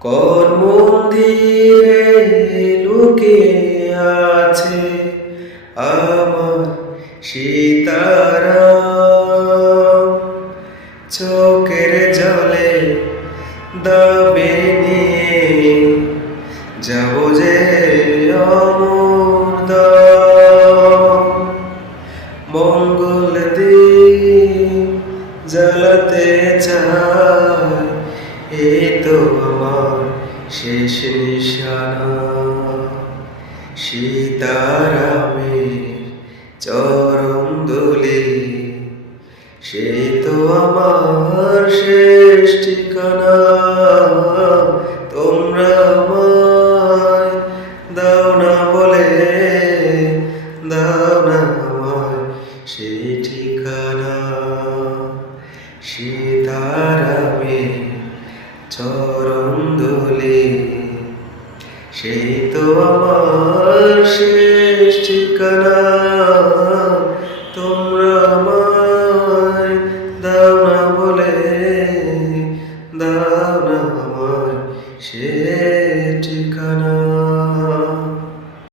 কোন মন্দিরে লুকিয়ে আছে আমার সীতারা চোখের জলে দাবে নিয়ে যাব যে অমর মঙ্গল দিন জ্বালাতে আমার শেষ নিশানা। সীতারামের চরণ দোলে সে তো আমার শেষ ঠিকানা। তোমরা আমায় দাও না বলে, দাও না আমায় সেই ঠিকানা। সীতারামে চরণ দোলে সেই তো আমার শেষ ঠিকানা। তোমরা আমায় দাও না বলে, দাও না আমায় শেষ